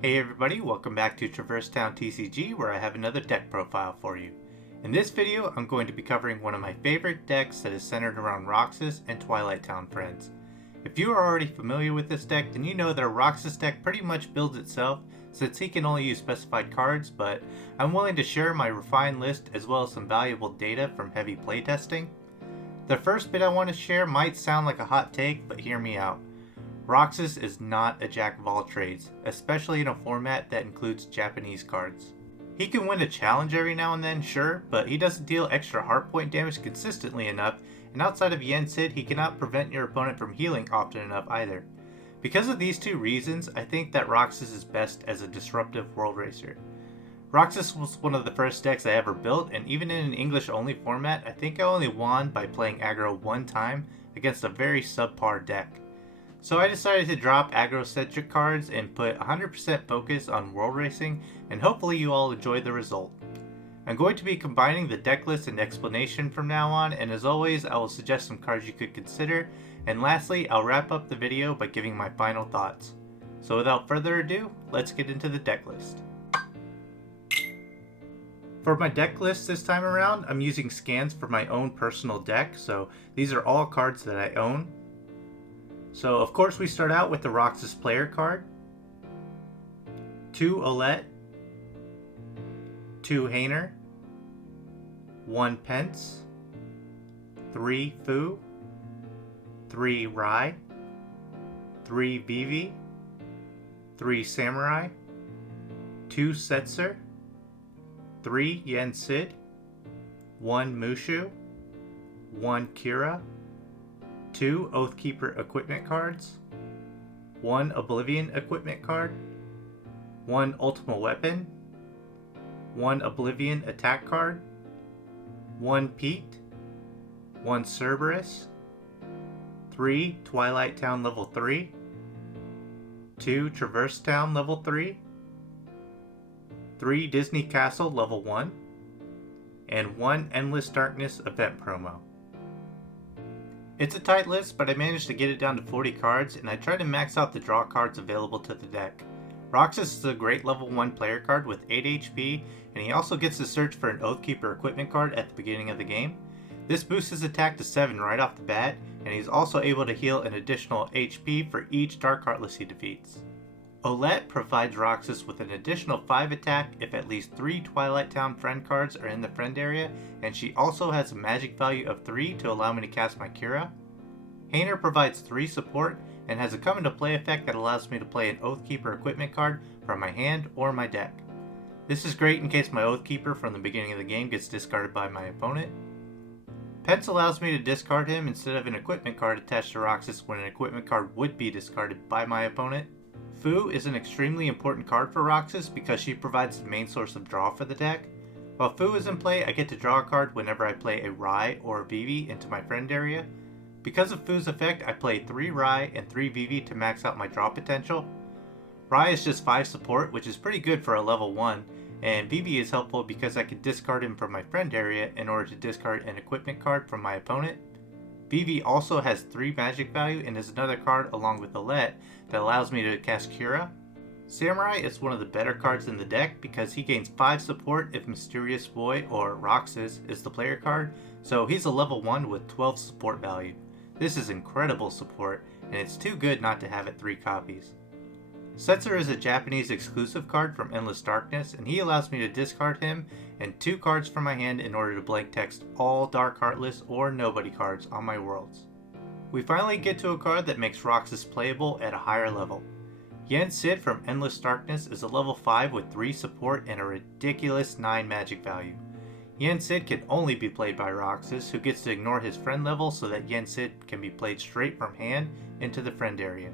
Hey everybody, welcome back to Traversetowntcg where I have another deck profile for you. In this video, I'm going to be covering one of my favorite decks that is centered around Roxas and Twilight Town friends. If you are already familiar with this deck, then you know that a Roxas deck pretty much builds itself since he can only use specified cards, but I'm willing to share my refined list as well as some valuable data from heavy playtesting. The first bit I want to share might sound like a hot take, but hear me out. Roxas is not a jack of all trades, especially in a format that includes Japanese cards. He can win a challenge every now and then, sure, but he doesn't deal extra heart point damage consistently enough, and outside of Yen Sid, he cannot prevent your opponent from healing often enough either. Because of these two reasons, I think that Roxas is best as a disruptive world racer. Roxas was one of the first decks I ever built, and even in an English-only format, I think I only won by playing aggro one time against a very subpar deck. So I decided to drop aggro-centric cards and put 100% focus on world racing, and hopefully you all enjoy the result. I'm going to be combining the deck list and explanation from now on, and as always I will suggest some cards you could consider, and lastly I'll wrap up the video by giving my final thoughts. So without further ado, let's get into the deck list. For my deck list this time around, I'm using scans for my own personal deck, so these are all cards that I own. So of course we start out with the Roxas player card, 2 Olette, 2 Hainer, 1 Pence, 3 Fu, 3 Rai, 3 Vivi, 3 Samurai, 2 Setzer, 3 Yen Sid, 1 Mushu, 1 Kira, 2 Oathkeeper equipment cards, 1 Oblivion equipment card, 1 Ultima Weapon, 1 Oblivion attack card, 1 Pete, 1 Cerberus, 3 Twilight Town level 3, 2 Traversetown level 3, 3 Disney Castle level 1, and 1 Endless Darkness event promo. It's a tight list, but I managed to get it down to 40 cards, and I tried to max out the draw cards available to the deck. Roxas is a great level 1 player card with 8 HP, and he also gets to search for an Oathkeeper equipment card at the beginning of the game. This boosts his attack to 7 right off the bat, and he's also able to heal an additional HP for each Dark Heartless he defeats. Olette provides Roxas with an additional 5 attack if at least 3 Twilight Town friend cards are in the friend area, and she also has a magic value of 3 to allow me to cast my Kira. Hainer provides 3 support and has a come into play effect that allows me to play an Oathkeeper equipment card from my hand or my deck. This is great in case my Oathkeeper from the beginning of the game gets discarded by my opponent. Pence allows me to discard him instead of an equipment card attached to Roxas when an equipment card would be discarded by my opponent. Fu is an extremely important card for Roxas because she provides the main source of draw for the deck. While Fu is in play, I get to draw a card whenever I play a Rai or a Vivi into my friend area. Because of Fu's effect, I play 3 Rai and 3 Vivi to max out my draw potential. Rai is just 5 support, which is pretty good for a level 1, and Vivi is helpful because I can discard him from my friend area in order to discard an equipment card from my opponent. Vivi also has 3 magic value and is another card along with Olette that allows me to cast Kira. Samurai is one of the better cards in the deck because he gains 5 support if Mysterious Boy or Roxas is the player card, so he's a level 1 with 12 support value. This is incredible support, and it's too good not to have it 3 copies. Setzer is a Japanese exclusive card from Endless Darkness, and he allows me to discard him and 2 cards from my hand in order to blank text all Dark Heartless or Nobody cards on my worlds. We finally get to a card that makes Roxas playable at a higher level. Yen Sid from Endless Darkness is a level 5 with 3 support and a ridiculous 9 magic value. Yen Sid can only be played by Roxas, who gets to ignore his friend level so that Yen Sid can be played straight from hand into the friend area.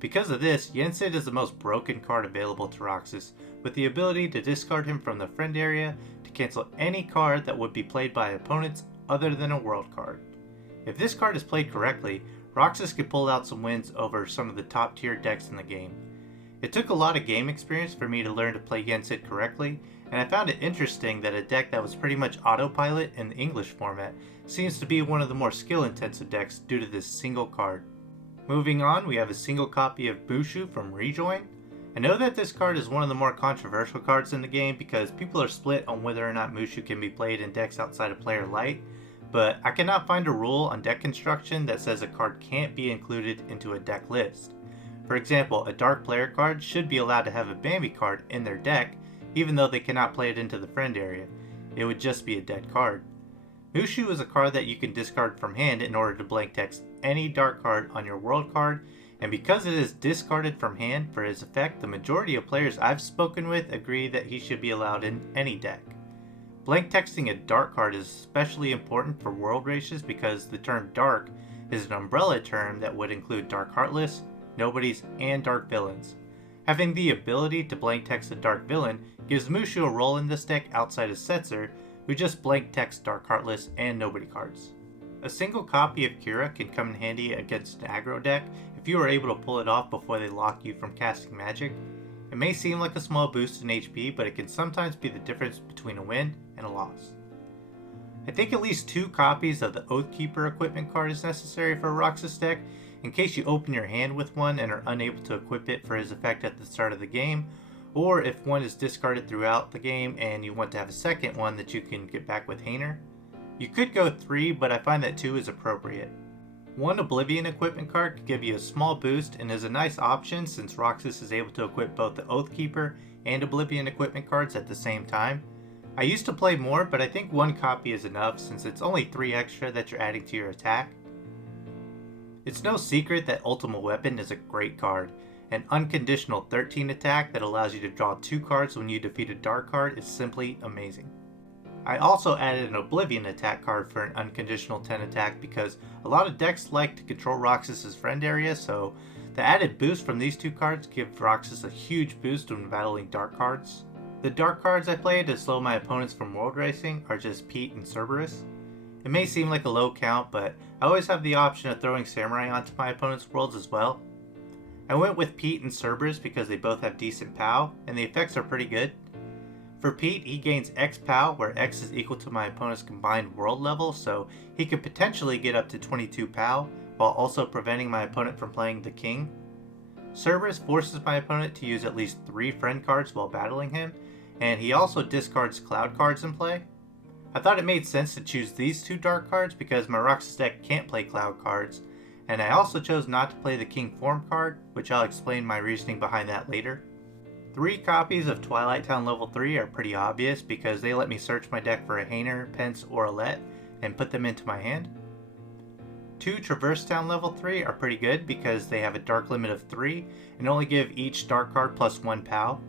Because of this, Yen Sid is the most broken card available to Roxas, with the ability to discard him from the friend area to cancel any card that would be played by opponents other than a world card. If this card is played correctly, Roxas can pull out some wins over some of the top tier decks in the game. It took a lot of game experience for me to learn to play Yen Sid correctly, and I found it interesting that a deck that was pretty much autopilot in the English format seems to be one of the more skill intensive decks due to this single card. Moving on, we have a single copy of Mushu from Rejoin. I know that this card is one of the more controversial cards in the game because people are split on whether or not Mushu can be played in decks outside of Player Light, but I cannot find a rule on deck construction that says a card can't be included into a deck list. For example, a Dark player card should be allowed to have a Bambi card in their deck, even though they cannot play it into the friend area. It would just be a dead card. Mushu is a card that you can discard from hand in order to blank text any Dark card on your World card, and because it is discarded from hand for his effect, the majority of players I've spoken with agree that he should be allowed in any deck. Blank texting a Dark card is especially important for World races because the term Dark is an umbrella term that would include Dark Heartless, Nobodies, and Dark Villains. Having the ability to blank text a Dark Villain gives Mushu a role in this deck outside of Setzer, who just blank text Dark Heartless and Nobody cards. A single copy of Kira can come in handy against an aggro deck if you are able to pull it off before they lock you from casting magic. It may seem like a small boost in HP, but it can sometimes be the difference between a win and a loss. I think at least 2 copies of the Oathkeeper equipment card is necessary for a Roxas deck, in case you open your hand with one and are unable to equip it for his effect at the start of the game, or if one is discarded throughout the game and you want to have a second one that you can get back with Hainer. You could go 3, but I find that 2 is appropriate. One Oblivion equipment card could give you a small boost and is a nice option since Roxas is able to equip both the Oathkeeper and Oblivion equipment cards at the same time. I used to play more, but I think 1 copy is enough since it's only 3 extra that you're adding to your attack. It's no secret that Ultimate Weapon is a great card. An unconditional 13 attack that allows you to draw 2 cards when you defeat a Dark card is simply amazing. I also added an Oblivion attack card for an unconditional 10 attack because a lot of decks like to control Roxas' friend area, so the added boost from these 2 cards give Roxas a huge boost when battling Dark cards. The Dark cards I play to slow my opponents from World Racing are just Pete and Cerberus. It may seem like a low count, but I always have the option of throwing Samurai onto my opponent's worlds as well. I went with Pete and Cerberus because they both have decent POW, and the effects are pretty good. For Pete, he gains X POW, where X is equal to my opponent's combined world level, so he could potentially get up to 22 POW, while also preventing my opponent from playing the King. Cerberus forces my opponent to use at least 3 friend cards while battling him, and he also discards Cloud cards in play. I thought it made sense to choose these 2 Dark cards because my Roxas deck can't play Cloud cards, and I also chose not to play the King Form card, which I'll explain my reasoning behind that later. 3 copies of Twilight Town level 3 are pretty obvious because they let me search my deck for a Hainer, Pence, or Alette and put them into my hand. 2 Traversetowntcg level 3 are pretty good because they have a dark limit of 3 and only give each Dark card plus 1 POW.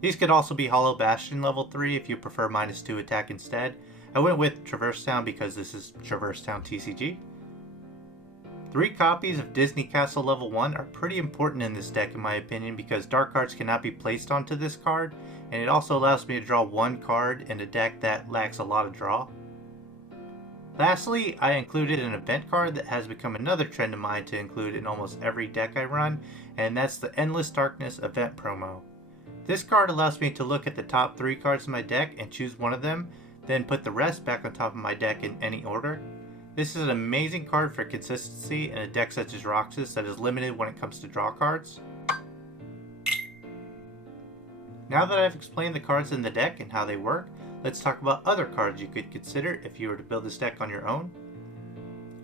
These could also be Hollow Bastion level 3 if you prefer -2 attack instead. I went with Traversetown because this is Traversetowntcg. 3 copies of Disney Castle level 1 are pretty important in this deck in my opinion because Dark cards cannot be placed onto this card, and it also allows me to draw 1 card in a deck that lacks a lot of draw. Lastly, I included an event card that has become another trend of mine to include in almost every deck I run, and that's the Endless Darkness event promo. This card allows me to look at the top 3 cards in my deck and choose one of them, then put the rest back on top of my deck in any order. This is an amazing card for consistency in a deck such as Roxas that is limited when it comes to draw cards. Now that I've explained the cards in the deck and how they work, let's talk about other cards you could consider if you were to build this deck on your own.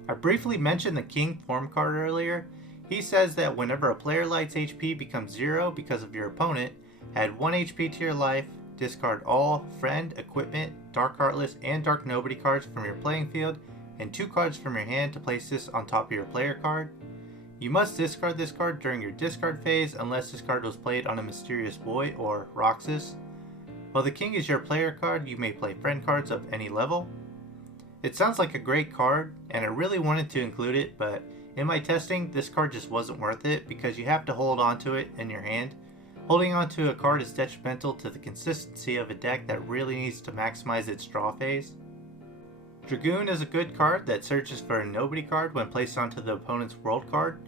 I briefly mentioned the King Form card earlier. He says that whenever a player light's HP becomes 0 because of your opponent, add 1 HP to your life, discard all Friend, Equipment, Dark Heartless, and Dark Nobody cards from your playing field, and 2 cards from your hand to place this on top of your player card. You must discard this card during your discard phase unless this card was played on a Mysterious Boy or Roxas. While the King is your player card, you may play friend cards of any level. It sounds like a great card, and I really wanted to include it, but in my testing, this card just wasn't worth it because you have to hold on to it in your hand. Holding on to a card is detrimental to the consistency of a deck that really needs to maximize its draw phase. Dragoon is a good card that searches for a Nobody card when placed onto the opponent's world card.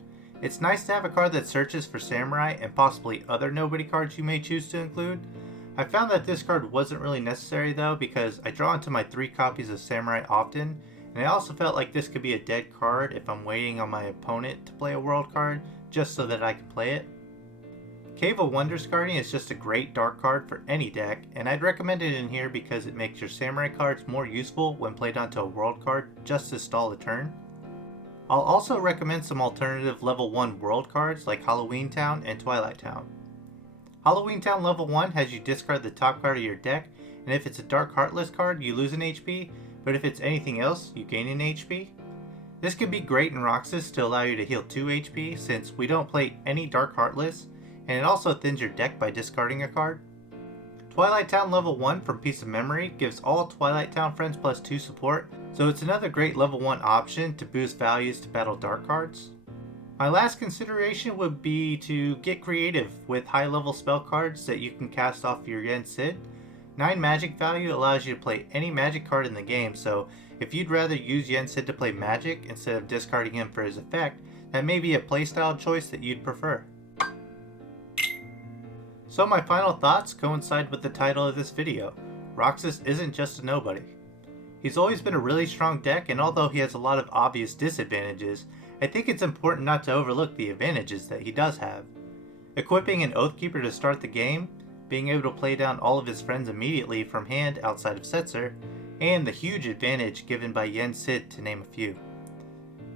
It's nice to have a card that searches for Samurai and possibly other Nobody cards you may choose to include. I found that this card wasn't really necessary though because I draw into my 3 copies of Samurai often, and I also felt like this could be a dead card if I'm waiting on my opponent to play a world card just so that I can play it. Cave of Wonders Guardian is just a great dark card for any deck, and I'd recommend it in here because it makes your samurai cards more useful when played onto a world card just to stall a turn. I'll also recommend some alternative level 1 world cards like Halloween Town and Twilight Town. Halloween Town level 1 has you discard the top card of your deck, and if it's a Dark Heartless card, you lose an HP, but if it's anything else, you gain an HP. This can be great in Roxas to allow you to heal 2 HP since we don't play any Dark Heartless, and it also thins your deck by discarding a card. Twilight Town level 1 from Piece of Memory gives all Twilight Town friends plus 2 support, so it's another great level 1 option to boost values to battle dark cards. My last consideration would be to get creative with high level spell cards that you can cast off your Yen Sid. 9 magic value allows you to play any magic card in the game, so if you'd rather use Yen Sid to play magic instead of discarding him for his effect, that may be a playstyle choice that you'd prefer. So my final thoughts coincide with the title of this video. Roxas isn't just a nobody. He's always been a really strong deck, and although he has a lot of obvious disadvantages, I think it's important not to overlook the advantages that he does have. Equipping an Oathkeeper to start the game, being able to play down all of his friends immediately from hand outside of Setzer, and the huge advantage given by Yen Sid to name a few.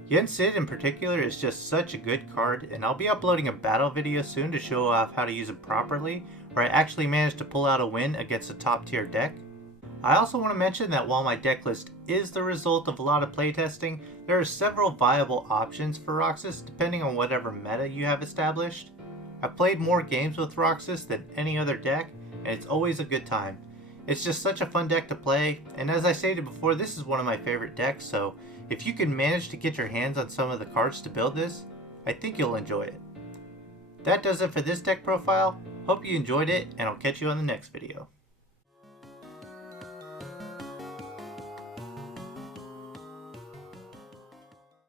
Yen Sid in particular is just such a good card, and I'll be uploading a battle video soon to show off how to use it properly, where I actually managed to pull out a win against a top tier deck. I also want to mention that while my deck list is the result of a lot of playtesting, there are several viable options for Roxas depending on whatever meta you have established. I've played more games with Roxas than any other deck, and it's always a good time. It's just such a fun deck to play, and as I stated before, this is one of my favorite decks, so if you can manage to get your hands on some of the cards to build this, I think you'll enjoy it. That does it for this deck profile. Hope you enjoyed it, and I'll catch you on the next video.